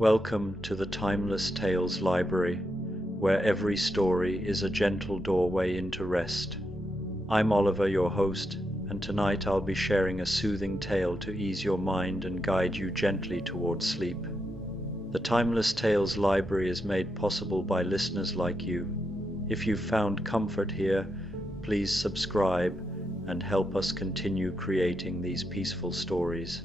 Welcome to the Timeless Tales Library, where every story is a gentle doorway into rest. I'm Oliver, your host, and tonight I'll be sharing a soothing tale to ease your mind and guide you gently towards sleep. The Timeless Tales Library is made possible by listeners like you. If you've found comfort here, please subscribe and help us continue creating these peaceful stories.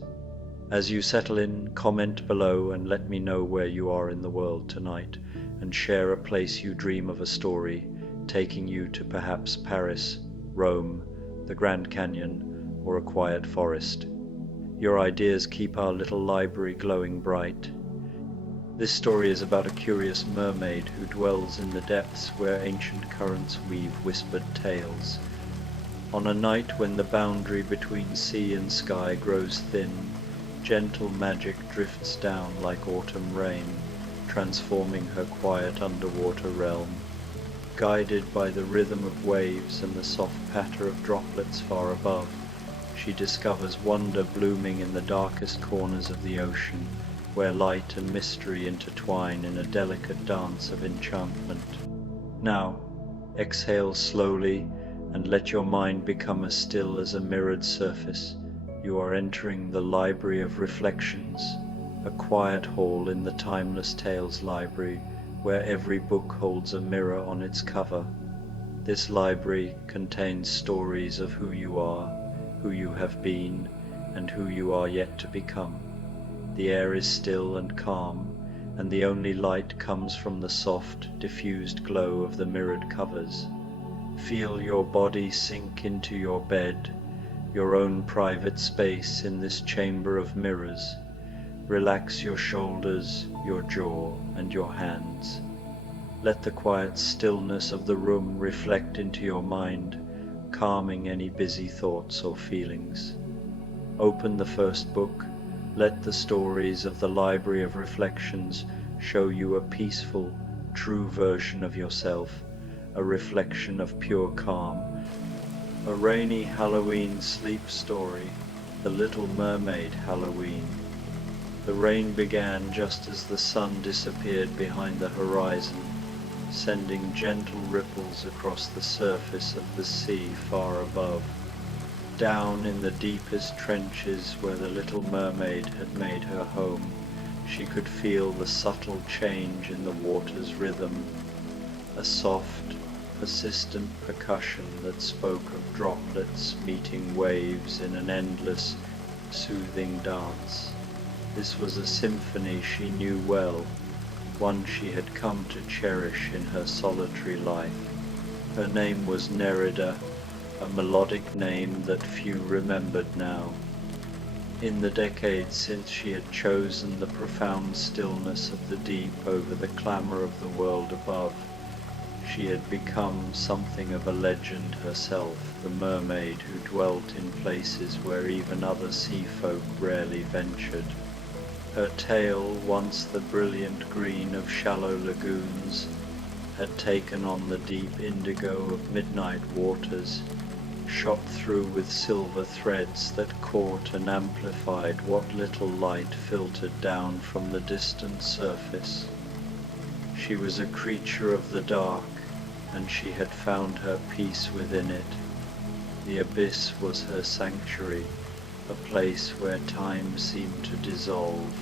As you settle in, comment below and let me know where you are in the world tonight, and share a place you dream of a story, taking you to perhaps Paris, Rome, the Grand Canyon, or a quiet forest. Your ideas keep our little library glowing bright. This story is about a curious mermaid who dwells in the depths where ancient currents weave whispered tales. On a night when the boundary between sea and sky grows thin, gentle magic drifts down like autumn rain, transforming her quiet underwater realm. Guided by the rhythm of waves and the soft patter of droplets far above, she discovers wonder blooming in the darkest corners of the ocean, where light and mystery intertwine in a delicate dance of enchantment. Now, exhale slowly and let your mind become as still as a mirrored surface. You are entering the Library of Reflections, a quiet hall in the Timeless Tales Library where every book holds a mirror on its cover. This library contains stories of who you are, who you have been, and who you are yet to become. The air is still and calm, and the only light comes from the soft, diffused glow of the mirrored covers. Feel your body sink into your bed, your own private space in this chamber of mirrors. Relax your shoulders, your jaw, and your hands. Let the quiet stillness of the room reflect into your mind, calming any busy thoughts or feelings. Open the first book. Let the stories of the Library of Reflections show you a peaceful, true version of yourself, a reflection of pure calm. A rainy Halloween sleep story, The Little Mermaid Halloween. The rain began just as the sun disappeared behind the horizon, sending gentle ripples across the surface of the sea far above. Down in the deepest trenches where the little mermaid had made her home, she could feel the subtle change in the water's rhythm, a soft, persistent percussion that spoke of droplets meeting waves in an endless, soothing dance. This was a symphony she knew well, one she had come to cherish in her solitary life. Her name was Nerida, a melodic name that few remembered now. In the decades since she had chosen the profound stillness of the deep over the clamor of the world above, she had become something of a legend herself, the mermaid who dwelt in places where even other sea folk rarely ventured. Her tail, once the brilliant green of shallow lagoons, had taken on the deep indigo of midnight waters, shot through with silver threads that caught and amplified what little light filtered down from the distant surface. She was a creature of the dark, and she had found her peace within it. The abyss was her sanctuary, a place where time seemed to dissolve,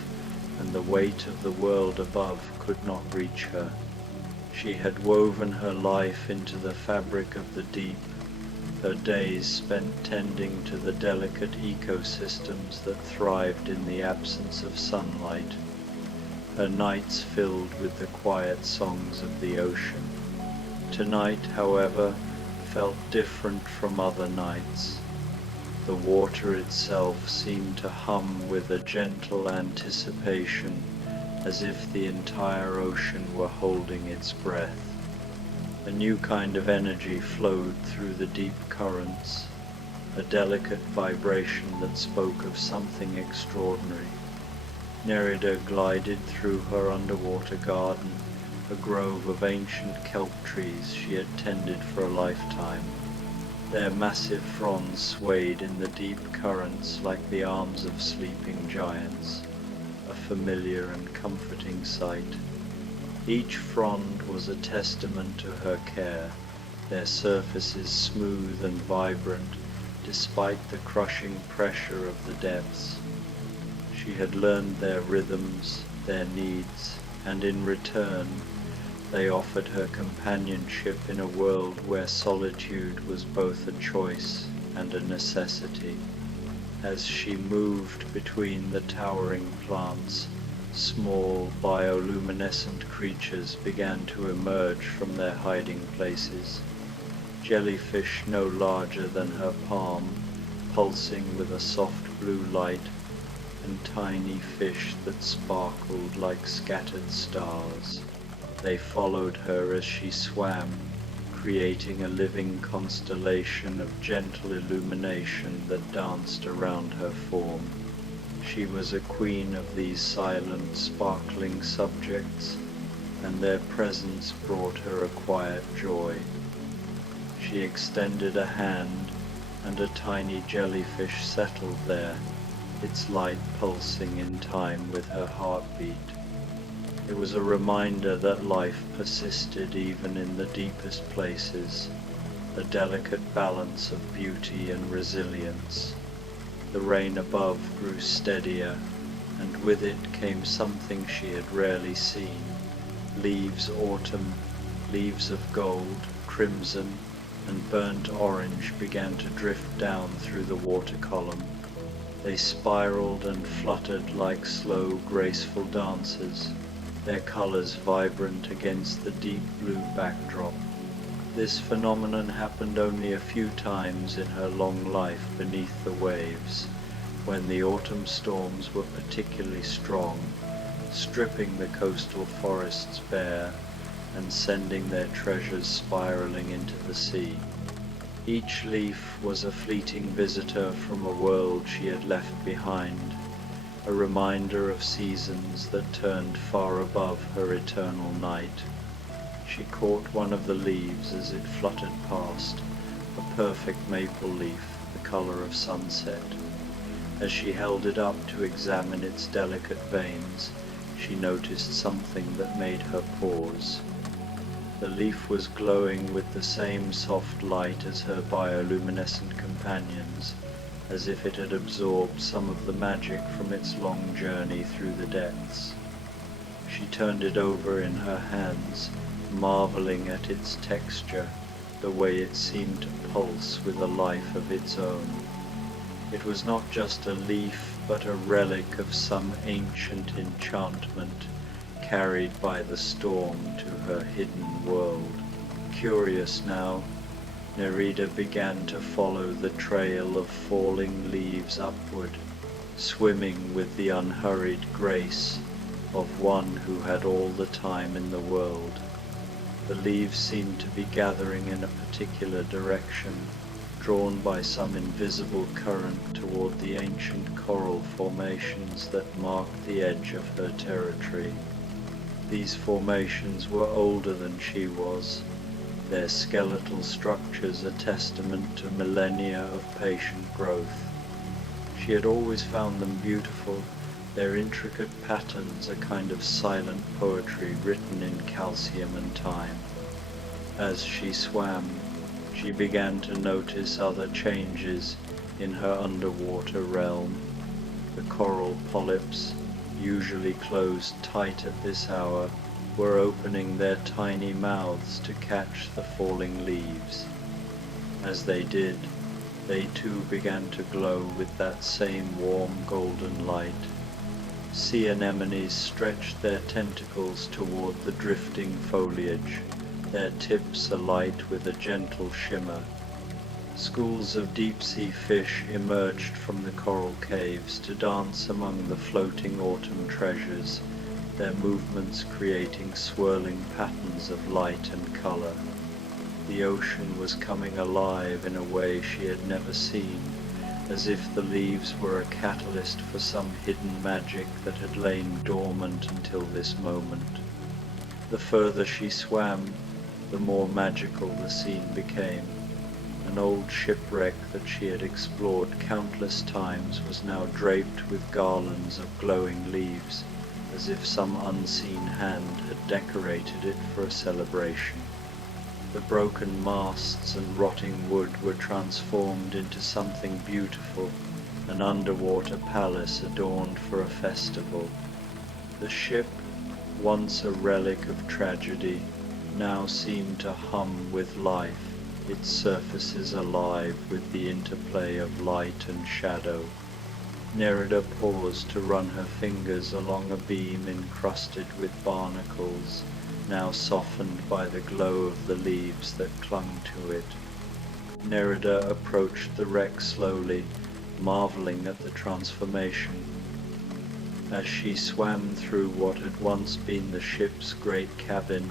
and the weight of the world above could not reach her. She had woven her life into the fabric of the deep, her days spent tending to the delicate ecosystems that thrived in the absence of sunlight, her nights filled with the quiet songs of the ocean. Tonight, however, felt different from other nights. The water itself seemed to hum with a gentle anticipation, as if the entire ocean were holding its breath. A new kind of energy flowed through the deep currents, a delicate vibration that spoke of something extraordinary. Nerida glided through her underwater garden, a grove of ancient kelp trees she had tended for a lifetime. Their massive fronds swayed in the deep currents like the arms of sleeping giants. A familiar and comforting sight. Each frond was a testament to her care, their surfaces smooth and vibrant, despite the crushing pressure of the depths. She had learned their rhythms, their needs, and in return, they offered her companionship in a world where solitude was both a choice and a necessity. As she moved between the towering plants, small bioluminescent creatures began to emerge from their hiding places. Jellyfish no larger than her palm, pulsing with a soft blue light, and tiny fish that sparkled like scattered stars. They followed her as she swam, creating a living constellation of gentle illumination that danced around her form. She was a queen of these silent, sparkling subjects, and their presence brought her a quiet joy. She extended a hand, and a tiny jellyfish settled there, its light pulsing in time with her heartbeat. It was a reminder that life persisted even in the deepest places, a delicate balance of beauty and resilience. The rain above grew steadier, and with it came something she had rarely seen. Leaves autumn, leaves of gold, crimson, and burnt orange began to drift down through the water column. They spiraled and fluttered like slow, graceful dancers, their colors vibrant against the deep blue backdrop. This phenomenon happened only a few times in her long life beneath the waves, when the autumn storms were particularly strong, stripping the coastal forests bare and sending their treasures spiraling into the sea. Each leaf was a fleeting visitor from a world she had left behind, a reminder of seasons that turned far above her eternal night. She caught one of the leaves as it fluttered past, a perfect maple leaf, the color of sunset. As she held it up to examine its delicate veins, she noticed something that made her pause. The leaf was glowing with the same soft light as her bioluminescent companions, as if it had absorbed some of the magic from its long journey through the depths. She turned it over in her hands, marveling at its texture, the way it seemed to pulse with a life of its own. It was not just a leaf, but a relic of some ancient enchantment, carried by the storm to her hidden world. Curious now, Nerida began to follow the trail of falling leaves upward, swimming with the unhurried grace of one who had all the time in the world. The leaves seemed to be gathering in a particular direction, drawn by some invisible current toward the ancient coral formations that marked the edge of her territory. These formations were older than she was, their skeletal structures a testament to millennia of patient growth. She had always found them beautiful, their intricate patterns a kind of silent poetry written in calcium and time. As she swam, she began to notice other changes in her underwater realm. The coral polyps, usually closed tight at this hour, were opening their tiny mouths to catch the falling leaves. As they did, they too began to glow with that same warm golden light. Sea anemones stretched their tentacles toward the drifting foliage, their tips alight with a gentle shimmer. Schools of deep-sea fish emerged from the coral caves to dance among the floating autumn treasures, their movements creating swirling patterns of light and color. The ocean was coming alive in a way she had never seen, as if the leaves were a catalyst for some hidden magic that had lain dormant until this moment. The further she swam, the more magical the scene became. An old shipwreck that she had explored countless times was now draped with garlands of glowing leaves, as if some unseen hand had decorated it for a celebration. The broken masts and rotting wood were transformed into something beautiful, an underwater palace adorned for a festival. The ship, once a relic of tragedy, now seemed to hum with life, its surfaces alive with the interplay of light and shadow. Nerida paused to run her fingers along a beam encrusted with barnacles, now softened by the glow of the leaves that clung to it. Nerida approached the wreck slowly, marveling at the transformation. As she swam through what had once been the ship's great cabin,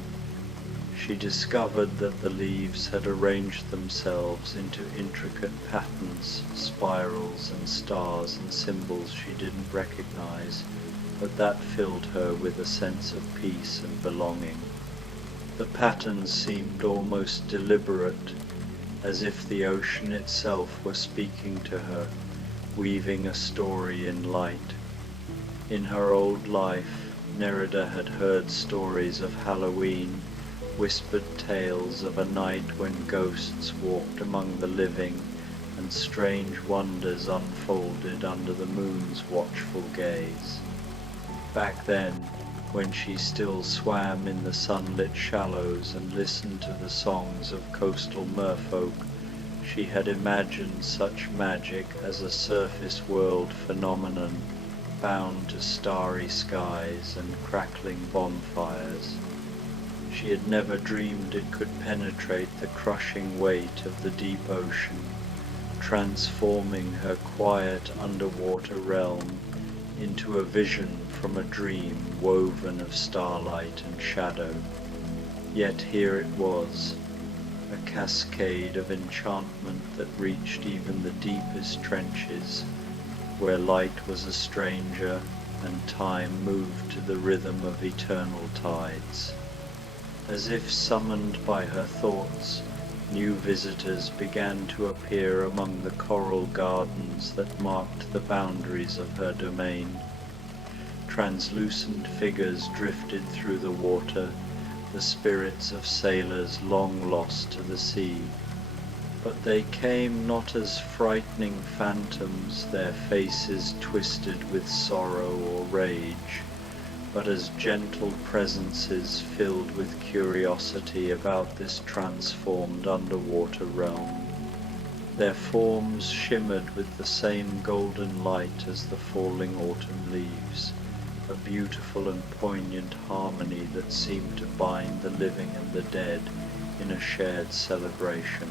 she discovered that the leaves had arranged themselves into intricate patterns, spirals and stars and symbols she didn't recognize, but that filled her with a sense of peace and belonging. The patterns seemed almost deliberate, as if the ocean itself were speaking to her, weaving a story in light. In her old life, Nerida had heard stories of Halloween, whispered tales of a night when ghosts walked among the living and strange wonders unfolded under the moon's watchful gaze. Back then, when she still swam in the sunlit shallows and listened to the songs of coastal merfolk, she had imagined such magic as a surface world phenomenon bound to starry skies and crackling bonfires. She had never dreamed it could penetrate the crushing weight of the deep ocean, transforming her quiet underwater realm into a vision from a dream woven of starlight and shadow. Yet here it was, a cascade of enchantment that reached even the deepest trenches, where light was a stranger and time moved to the rhythm of eternal tides. As if summoned by her thoughts, new visitors began to appear among the coral gardens that marked the boundaries of her domain. Translucent figures drifted through the water, the spirits of sailors long lost to the sea. But they came not as frightening phantoms, their faces twisted with sorrow or rage, but as gentle presences filled with curiosity about this transformed underwater realm. Their forms shimmered with the same golden light as the falling autumn leaves, a beautiful and poignant harmony that seemed to bind the living and the dead in a shared celebration.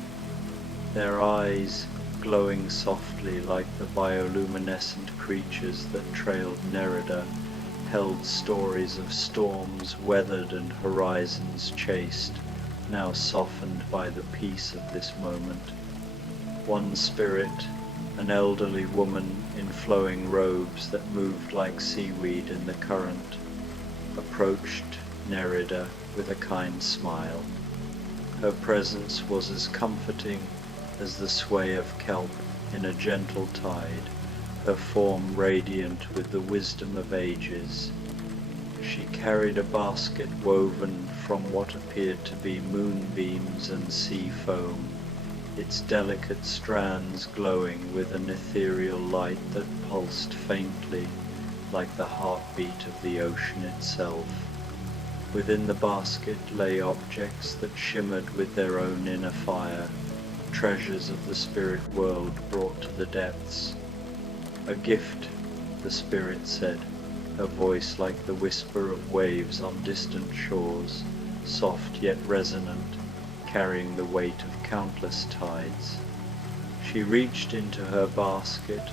Their eyes, glowing softly like the bioluminescent creatures that trailed Nerida, held stories of storms weathered and horizons chased, now softened by the peace of this moment. One spirit, an elderly woman in flowing robes that moved like seaweed in the current, approached Nerida with a kind smile. Her presence was as comforting as the sway of kelp in a gentle tide, her form radiant with the wisdom of ages. She carried a basket woven from what appeared to be moonbeams and sea foam, its delicate strands glowing with an ethereal light that pulsed faintly like the heartbeat of the ocean itself. Within the basket lay objects that shimmered with their own inner fire, treasures of the spirit world brought to the depths. "A gift," the spirit said, her voice like the whisper of waves on distant shores, soft yet resonant, carrying the weight of countless tides. She reached into her basket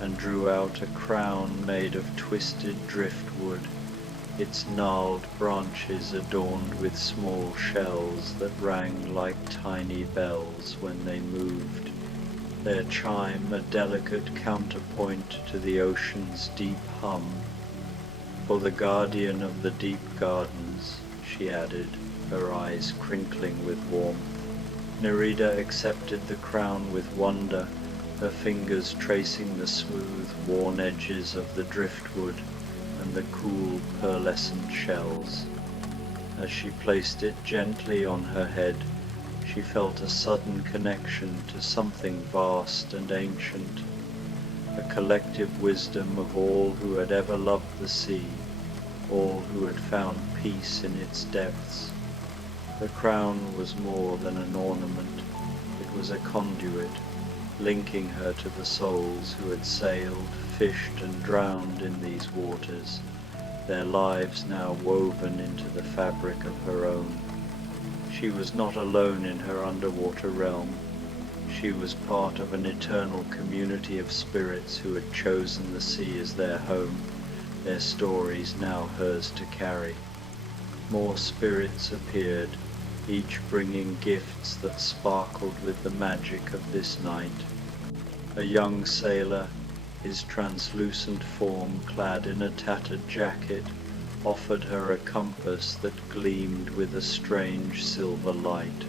and drew out a crown made of twisted driftwood, its gnarled branches adorned with small shells that rang like tiny bells when they moved, their chime a delicate counterpoint to the ocean's deep hum. "For the guardian of the deep gardens," she added, her eyes crinkling with warmth. Nerida accepted the crown with wonder, her fingers tracing the smooth, worn edges of the driftwood, a and the cool pearlescent shells. As she placed it gently on her head, she felt a sudden connection to something vast and ancient, a collective wisdom of all who had ever loved the sea, all who had found peace in its depths. The crown was more than an ornament, it was a conduit, linking her to the souls who had sailed, fished and drowned in these waters, their lives now woven into the fabric of her own. She was not alone in her underwater realm. She was part of an eternal community of spirits who had chosen the sea as their home, their stories now hers to carry. More spirits appeared, each bringing gifts that sparkled with the magic of this night. A young sailor, his translucent form clad in a tattered jacket, offered her a compass that gleamed with a strange silver light.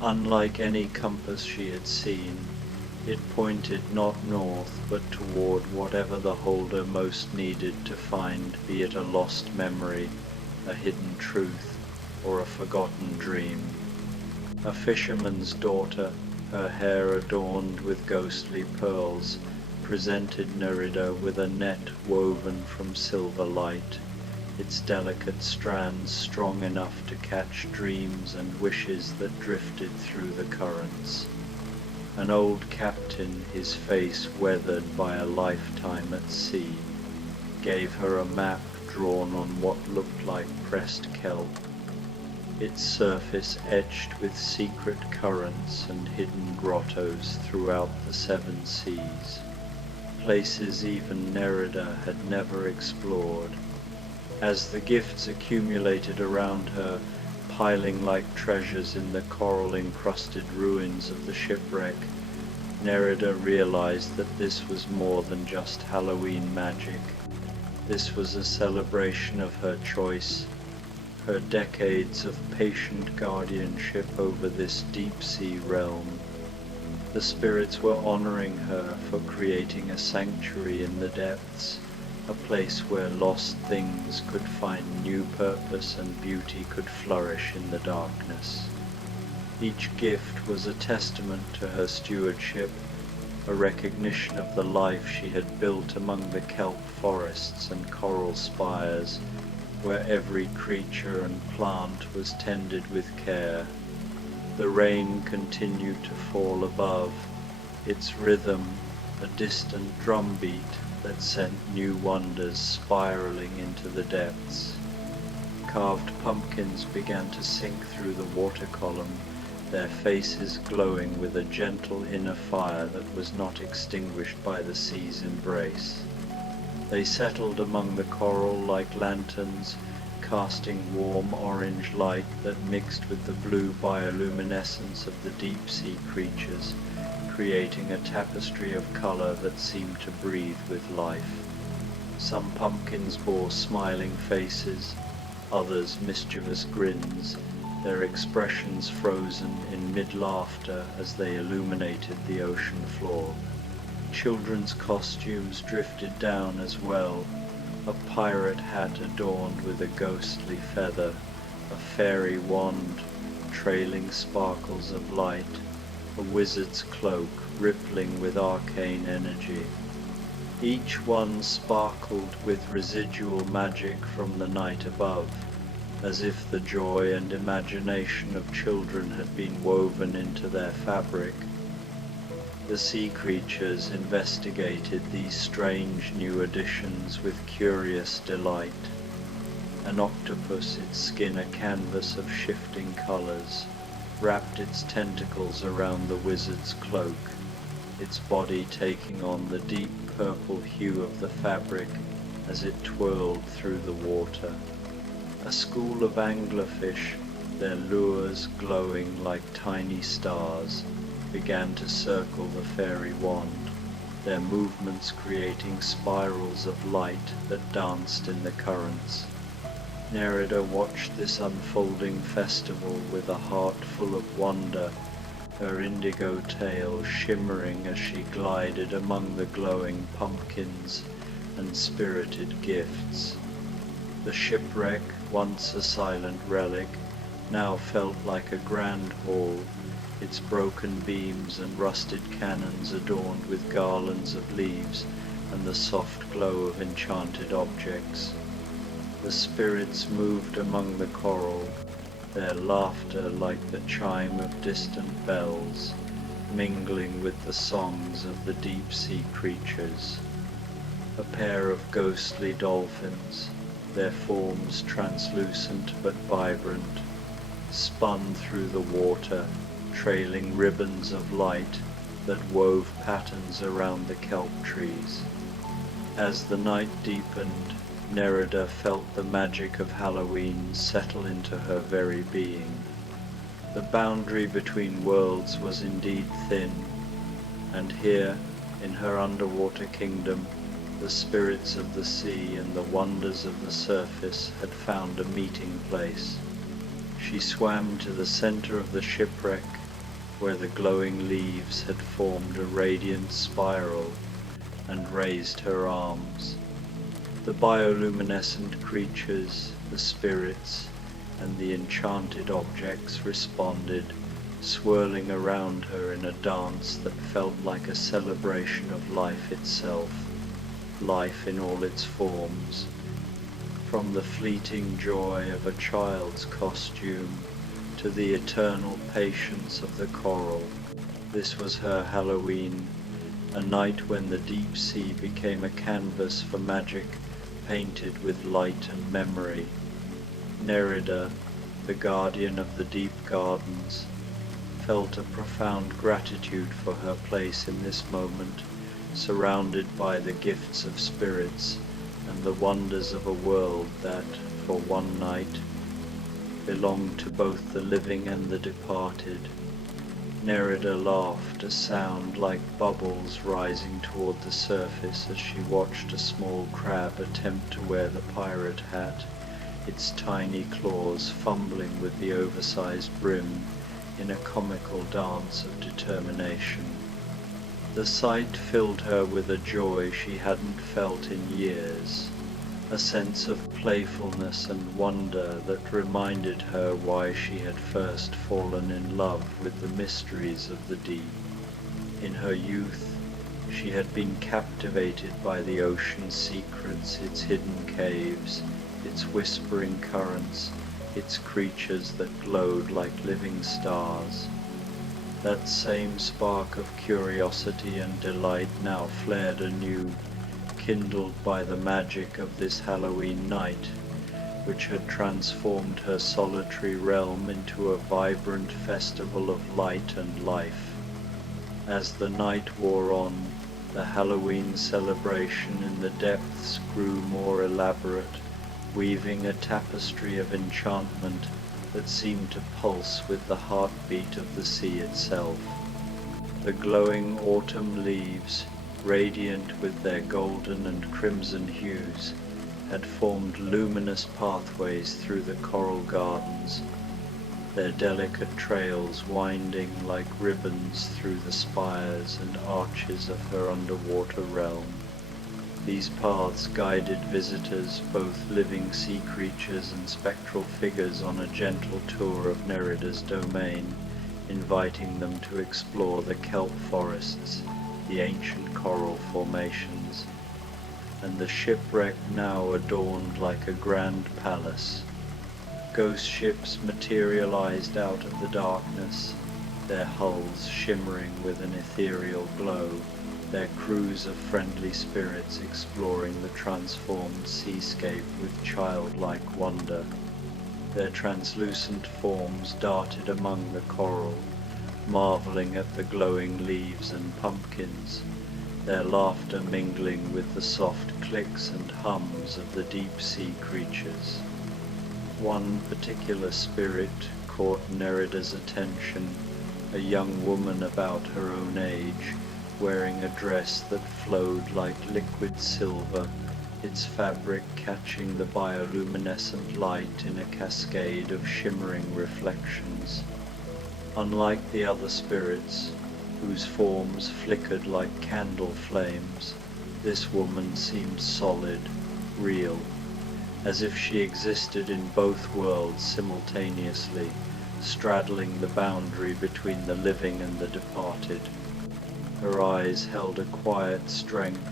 Unlike any compass she had seen, it pointed not north but toward whatever the holder most needed to find, be it a lost memory, a hidden truth, or a forgotten dream. A fisherman's daughter, her hair adorned with ghostly pearls, presented Nerida with a net woven from silver light, its delicate strands strong enough to catch dreams and wishes that drifted through the currents. An old captain, his face weathered by a lifetime at sea, gave her a map drawn on what looked like pressed kelp, its surface etched with secret currents and hidden grottos throughout the seven seas, places even Nerida had never explored. As the gifts accumulated around her, piling like treasures in the coral-encrusted ruins of the shipwreck, Nerida realized that this was more than just Halloween magic. This was a celebration of her choice, her decades of patient guardianship over this deep-sea realm. The spirits were honoring her for creating a sanctuary in the depths, a place where lost things could find new purpose and beauty could flourish in the darkness. Each gift was a testament to her stewardship, a recognition of the life she had built among the kelp forests and coral spires, where every creature and plant was tended with care. The rain continued to fall above, its rhythm a distant drumbeat that sent new wonders spiraling into the depths. Carved pumpkins began to sink through the water column, their faces glowing with a gentle inner fire that was not extinguished by the sea's embrace. They settled among the coral like lanterns, casting warm orange light that mixed with the blue bioluminescence of the deep-sea creatures, creating a tapestry of color that seemed to breathe with life. Some pumpkins bore smiling faces, others mischievous grins, their expressions frozen in mid-laughter as they illuminated the ocean floor. Children's costumes drifted down as well, a pirate hat adorned with a ghostly feather, a fairy wand trailing sparkles of light, a wizard's cloak rippling with arcane energy. Each one sparkled with residual magic from the night above, as if the joy and imagination of children had been woven into their fabric. The sea creatures investigated these strange new additions with curious delight. An octopus, its skin a canvas of shifting colors, wrapped its tentacles around the wizard's cloak, its body taking on the deep purple hue of the fabric as it twirled through the water. A school of anglerfish, their lures glowing like tiny stars, began to circle the fairy wand, their movements creating spirals of light that danced in the currents. Nerida watched this unfolding festival with a heart full of wonder, her indigo tail shimmering as she glided among the glowing pumpkins, and spirited gifts. The shipwreck, once a silent relic, now felt like a grand hall, its broken beams and rusted cannons adorned with garlands of leaves and the soft glow of enchanted objects. The spirits moved among the coral, their laughter like the chime of distant bells, mingling with the songs of the deep-sea creatures. A pair of ghostly dolphins, their forms translucent but vibrant, spun through the water, trailing ribbons of light that wove patterns around the kelp trees. As the night deepened, Nerida felt the magic of Halloween settle into her very being. The boundary between worlds was indeed thin, and here, in her underwater kingdom, the spirits of the sea and the wonders of the surface had found a meeting place. She swam to the center of the shipwreck, where the glowing leaves had formed a radiant spiral, and raised her arms. The bioluminescent creatures, the spirits, and the enchanted objects responded, swirling around her in a dance that felt like a celebration of life itself, life in all its forms. From the fleeting joy of a child's costume to the eternal patience of the coral, this was her Halloween, a night when the deep sea became a canvas for magic painted with light and memory. Nerida, the guardian of the deep gardens, felt a profound gratitude for her place in this moment, surrounded by the gifts of spirits and the wonders of a world that, for one night, belonged to both the living and the departed. Nerida laughed, a sound like bubbles rising toward the surface as she watched a small crab attempt to wear the pirate hat, its tiny claws fumbling with the oversized brim in a comical dance of determination. The sight filled her with a joy she hadn't felt in years, a sense of playfulness and wonder that reminded her why she had first fallen in love with the mysteries of the deep. In her youth, she had been captivated by the ocean's secrets, its hidden caves, its whispering currents, its creatures that glowed like living stars. That same spark of curiosity and delight now flared anew, kindled by the magic of this Halloween night, which had transformed her solitary realm into a vibrant festival of light and life. As the night wore on, the Halloween celebration in the depths grew more elaborate, weaving a tapestry of enchantment that seemed to pulse with the heartbeat of the sea itself. The glowing autumn leaves, radiant with their golden and crimson hues, had formed luminous pathways through the coral gardens, their delicate trails winding like ribbons through the spires and arches of her underwater realm. These paths guided visitors, both living sea creatures and spectral figures, on a gentle tour of Nerida's domain, inviting them to explore the kelp forests, the ancient coral formations, and the shipwreck now adorned like a grand palace. Ghost ships materialized out of the darkness, their hulls shimmering with an ethereal glow, their crews of friendly spirits exploring the transformed seascape with childlike wonder. Their translucent forms darted among the coral, marveling at the glowing leaves and pumpkins, their laughter mingling with the soft clicks and hums of the deep-sea creatures. One particular spirit caught Nerida's attention, a young woman about her own age, wearing a dress that flowed like liquid silver, its fabric catching the bioluminescent light in a cascade of shimmering reflections. Unlike the other spirits, whose forms flickered like candle flames, This woman seemed solid, real, as if she existed in both worlds simultaneously, straddling the boundary between the living and the departed. Her eyes held a quiet strength,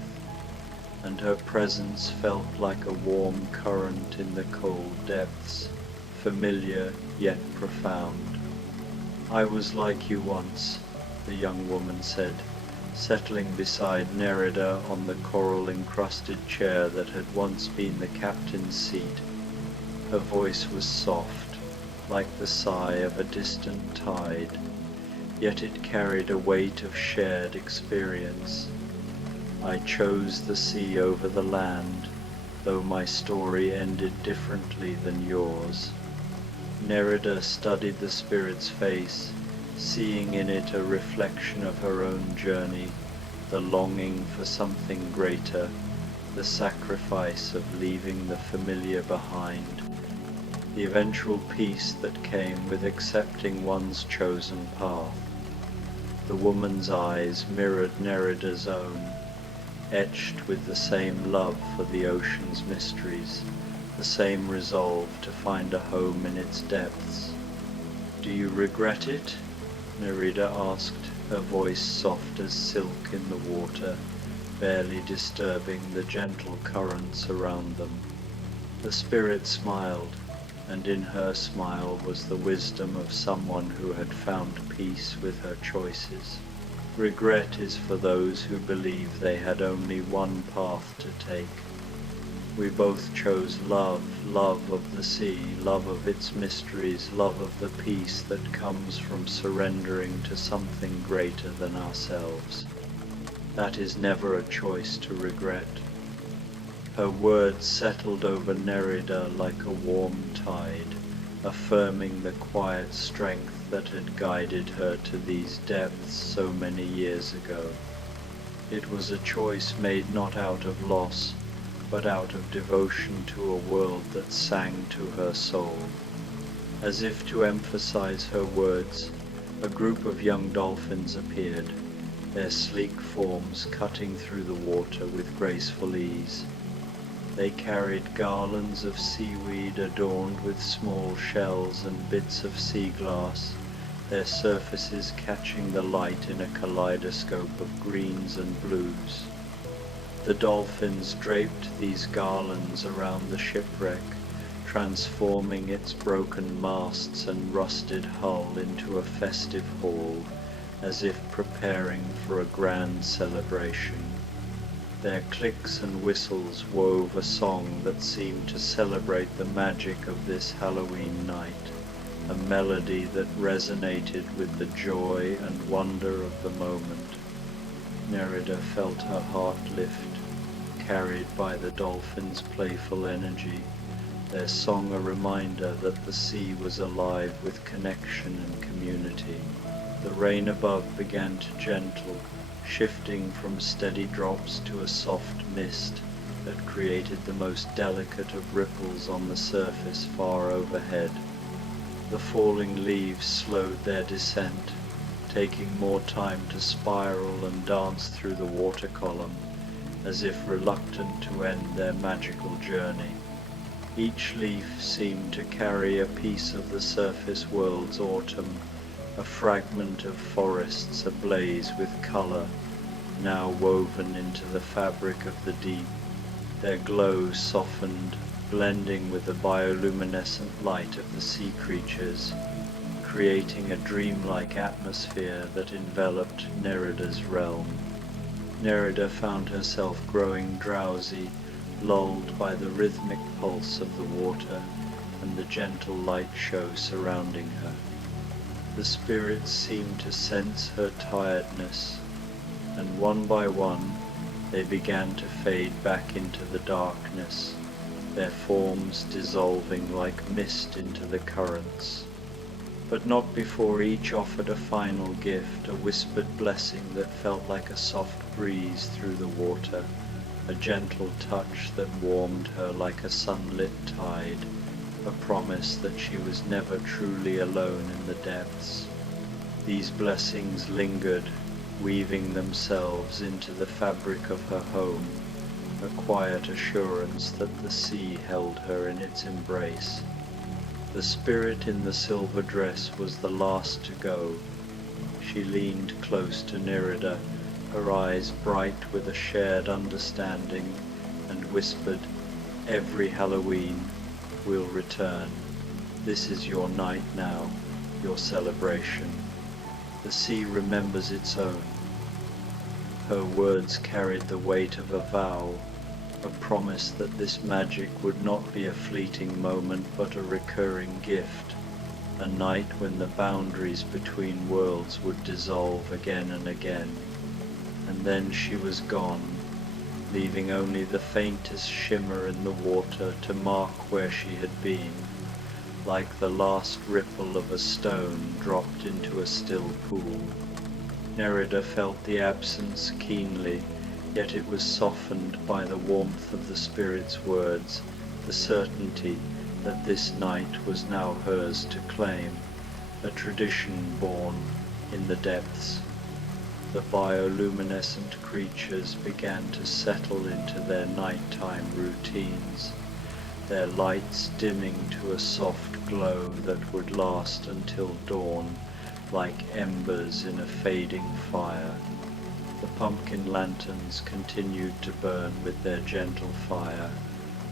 and her presence felt like a warm current in the cold depths, familiar yet profound. "I was like you once," the young woman said, settling beside Nerida on the coral-encrusted chair that had once been the captain's seat. Her voice was soft, like the sigh of a distant tide, yet it carried a weight of shared experience. "I chose the sea over the land, though my story ended differently than yours." Nerida studied the spirit's face, seeing in it a reflection of her own journey, the longing for something greater, the sacrifice of leaving the familiar behind, the eventual peace that came with accepting one's chosen path. The woman's eyes mirrored Nerida's own, etched with the same love for the ocean's mysteries, the same resolve to find a home in its depths. "Do you regret it?" Nerida asked, her voice soft as silk in the water, barely disturbing the gentle currents around them. The spirit smiled, and in her smile was the wisdom of someone who had found peace with her choices. "Regret is for those who believe they had only one path to take. We both chose love, love of the sea, love of its mysteries, love of the peace that comes from surrendering to something greater than ourselves. That is never a choice to regret." Her words settled over Nerida like a warm tide, affirming the quiet strength that had guided her to these depths so many years ago. It was a choice made not out of loss, but out of devotion to a world that sang to her soul. As if to emphasize her words, a group of young dolphins appeared, their sleek forms cutting through the water with graceful ease. They carried garlands of seaweed adorned with small shells and bits of sea glass, their surfaces catching the light in a kaleidoscope of greens and blues. The dolphins draped these garlands around the shipwreck, transforming its broken masts and rusted hull into a festive hall, as if preparing for a grand celebration. Their clicks and whistles wove a song that seemed to celebrate the magic of this Halloween night, a melody that resonated with the joy and wonder of the moment. Nerida felt her heart lift, carried by the dolphins' playful energy, their song a reminder that the sea was alive with connection and community. The rain above began to gentle, shifting from steady drops to a soft mist that created the most delicate of ripples on the surface far overhead. The falling leaves slowed their descent, taking more time to spiral and dance through the water column, as if reluctant to end their magical journey. Each leaf seemed to carry a piece of the surface world's autumn, a fragment of forests ablaze with color, now woven into the fabric of the deep, their glow softened, blending with the bioluminescent light of the sea creatures, creating a dreamlike atmosphere that enveloped Nerida's realm. Nerida found herself growing drowsy, lulled by the rhythmic pulse of the water and the gentle light show surrounding her. The spirits seemed to sense her tiredness, and one by one they began to fade back into the darkness, their forms dissolving like mist into the currents. But not before each offered a final gift, a whispered blessing that felt like a soft breeze through the water, a gentle touch that warmed her like a sunlit tide, a promise that she was never truly alone in the depths. These blessings lingered, weaving themselves into the fabric of her home, a quiet assurance that the sea held her in its embrace. The spirit in the silver dress was the last to go. She leaned close to Nerida, her eyes bright with a shared understanding, and whispered, "Every Halloween we'll return. This is your night now, your celebration. The sea remembers its own." Her words carried the weight of a vow, a promise that this magic would not be a fleeting moment but a recurring gift, a night when the boundaries between worlds would dissolve again and again. And then she was gone, leaving only the faintest shimmer in the water to mark where she had been, like the last ripple of a stone dropped into a still pool. Nerida felt the absence keenly, yet it was softened by the warmth of the spirit's words, the certainty that this night was now hers to claim, a tradition born in the depths. The bioluminescent creatures began to settle into their nighttime routines, their lights dimming to a soft glow that would last until dawn, like embers in a fading fire. The pumpkin lanterns continued to burn with their gentle fire,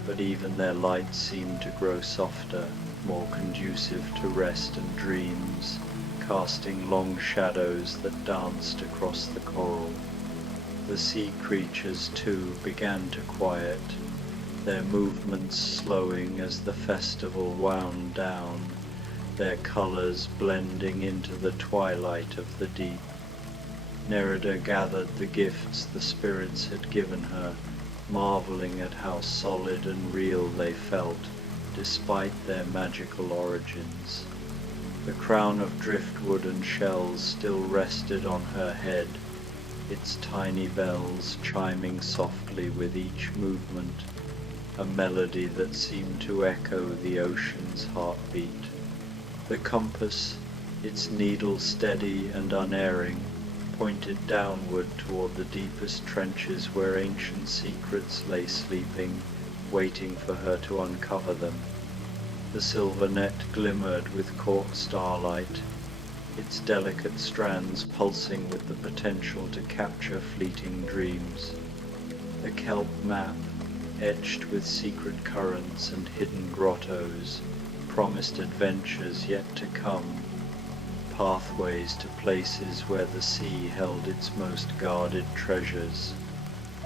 but even their light seemed to grow softer, more conducive to rest and dreams, casting long shadows that danced across the coral. The sea creatures, too, began to quiet, their movements slowing as the festival wound down, their colors blending into the twilight of the deep. Nerida gathered the gifts the spirits had given her, marveling at how solid and real they felt, despite their magical origins. The crown of driftwood and shells still rested on her head, its tiny bells chiming softly with each movement, a melody that seemed to echo the ocean's heartbeat. The compass, its needle steady and unerring, pointed downward toward the deepest trenches where ancient secrets lay sleeping, waiting for her to uncover them. The silver net glimmered with caught starlight, its delicate strands pulsing with the potential to capture fleeting dreams. The kelp map, etched with secret currents and hidden grottos, promised adventures yet to come, pathways to places where the sea held its most guarded treasures.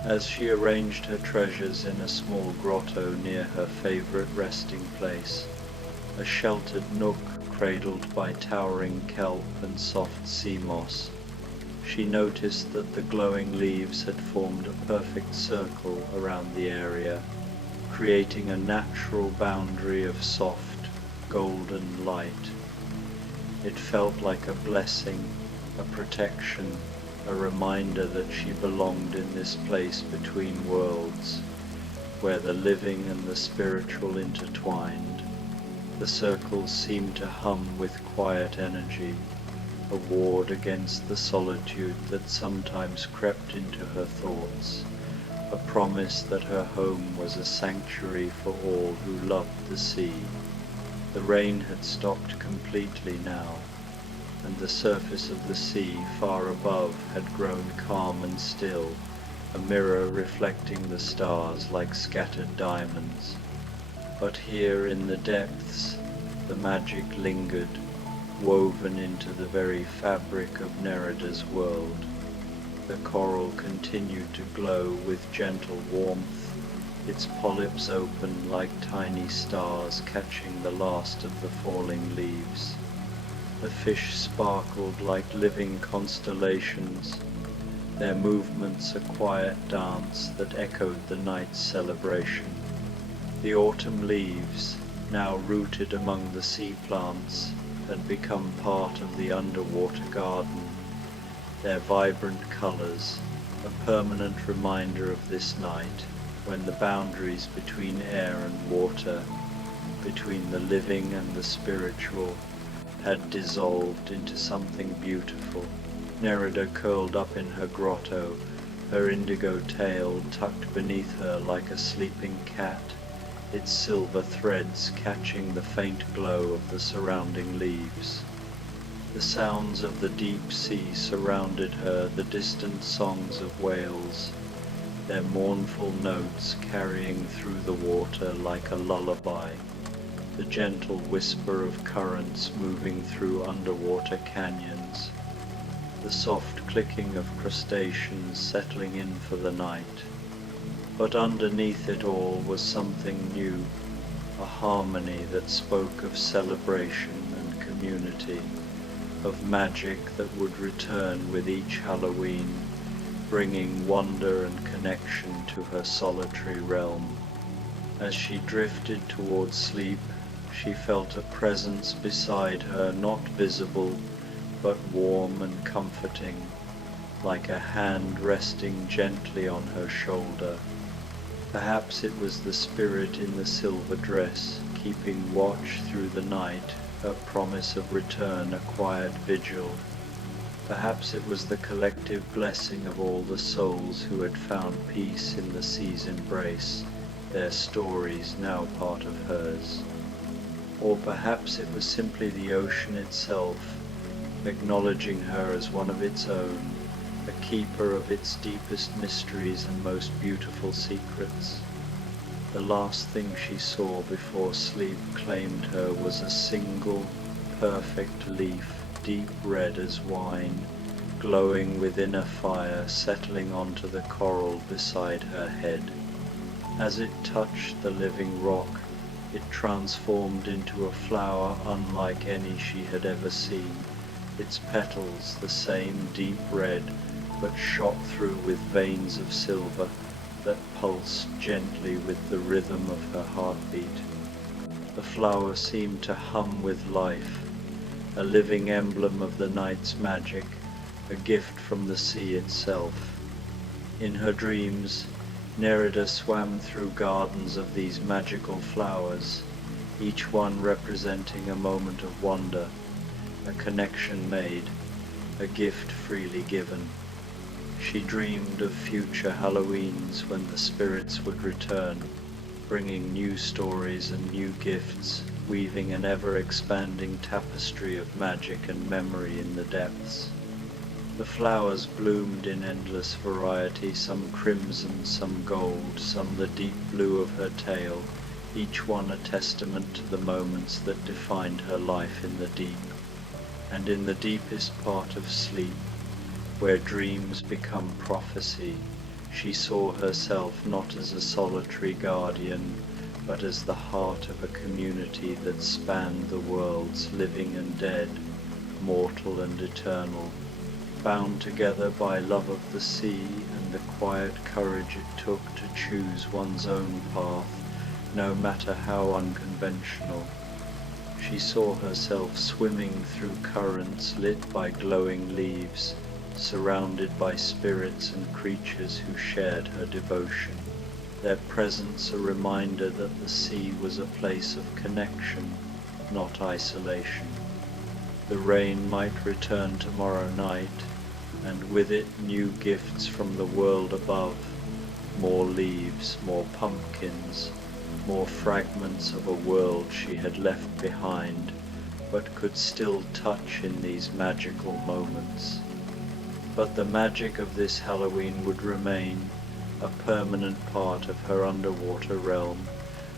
As she arranged her treasures in a small grotto near her favorite resting place, a sheltered nook cradled by towering kelp and soft sea moss, she noticed that the glowing leaves had formed a perfect circle around the area, creating a natural boundary of soft, golden light. It felt like a blessing, a protection, a reminder that she belonged in this place between worlds, where the living and the spiritual intertwined. The circles seemed to hum with quiet energy, a ward against the solitude that sometimes crept into her thoughts, a promise that her home was a sanctuary for all who loved the sea. The rain had stopped completely now, and the surface of the sea far above had grown calm and still, a mirror reflecting the stars like scattered diamonds. But here in the depths, the magic lingered, woven into the very fabric of Nerida's world. The coral continued to glow with gentle warmth, its polyps open like tiny stars catching the last of the falling leaves. The fish sparkled like living constellations, their movements a quiet dance that echoed the night's celebration. The autumn leaves, now rooted among the sea plants, had become part of the underwater garden, their vibrant colors a permanent reminder of this night, when the boundaries between air and water, between the living and the spiritual, had dissolved into something beautiful, Nerida curled up in her grotto, her indigo tail tucked beneath her like a sleeping cat, its silver threads catching the faint glow of the surrounding leaves. The sounds of the deep sea surrounded her, the distant songs of whales, their mournful notes carrying through the water like a lullaby, the gentle whisper of currents moving through underwater canyons, the soft clicking of crustaceans settling in for the night. But underneath it all was something new, a harmony that spoke of celebration and community, of magic that would return with each Halloween, bringing wonder and connection to her solitary realm. As she drifted towards sleep, she felt a presence beside her, not visible, but warm and comforting, like a hand resting gently on her shoulder. Perhaps it was the spirit in the silver dress, keeping watch through the night, her promise of return a quiet vigil. Perhaps it was the collective blessing of all the souls who had found peace in the sea's embrace, their stories now part of hers. Or perhaps it was simply the ocean itself, acknowledging her as one of its own, a keeper of its deepest mysteries and most beautiful secrets. The last thing she saw before sleep claimed her was a single, perfect leaf, deep red as wine, glowing within a fire settling onto the coral beside her head. As it touched the living rock, it transformed into a flower unlike any she had ever seen, its petals the same deep red, but shot through with veins of silver that pulsed gently with the rhythm of her heartbeat. The flower seemed to hum with life, a living emblem of the night's magic, a gift from the sea itself. In her dreams, Nerida swam through gardens of these magical flowers, each one representing a moment of wonder, a connection made, a gift freely given. She dreamed of future Halloweens when the spirits would return, bringing new stories and new gifts, weaving an ever-expanding tapestry of magic and memory in the depths. The flowers bloomed in endless variety, some crimson, some gold, some the deep blue of her tail, each one a testament to the moments that defined her life in the deep. And in the deepest part of sleep, where dreams become prophecy, she saw herself not as a solitary guardian, but as the heart of a community that spanned the worlds, living and dead, mortal and eternal, bound together by love of the sea and the quiet courage it took to choose one's own path, no matter how unconventional. She saw herself swimming through currents lit by glowing leaves, surrounded by spirits and creatures who shared her devotion, their presence a reminder that the sea was a place of connection, not isolation. The rain might return tomorrow night, and with it new gifts from the world above, more leaves, more pumpkins, more fragments of a world she had left behind, but could still touch in these magical moments. But the magic of this Halloween would remain, a permanent part of her underwater realm,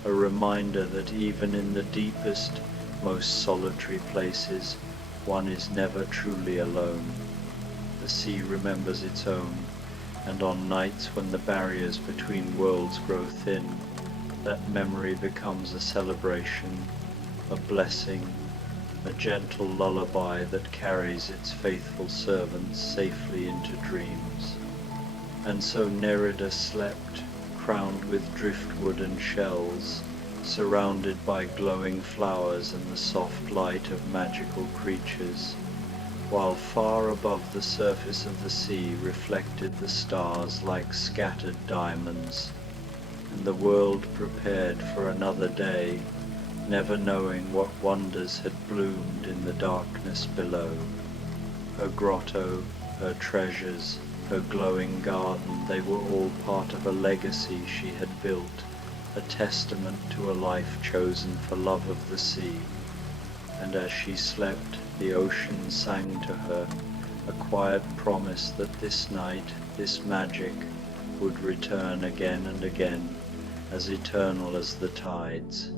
a reminder that even in the deepest, most solitary places, one is never truly alone. The sea remembers its own, and on nights when the barriers between worlds grow thin, that memory becomes a celebration, a blessing, a gentle lullaby that carries its faithful servants safely into dreams. And so Nerida slept, crowned with driftwood and shells, surrounded by glowing flowers and the soft light of magical creatures, while far above the surface of the sea reflected the stars like scattered diamonds, and the world prepared for another day, never knowing what wonders had bloomed in the darkness below. Her grotto, her treasures, her glowing garden, they were all part of a legacy she had built, a testament to a life chosen for love of the sea. And as she slept, the ocean sang to her, a quiet promise that this night, this magic, would return again and again, as eternal as the tides.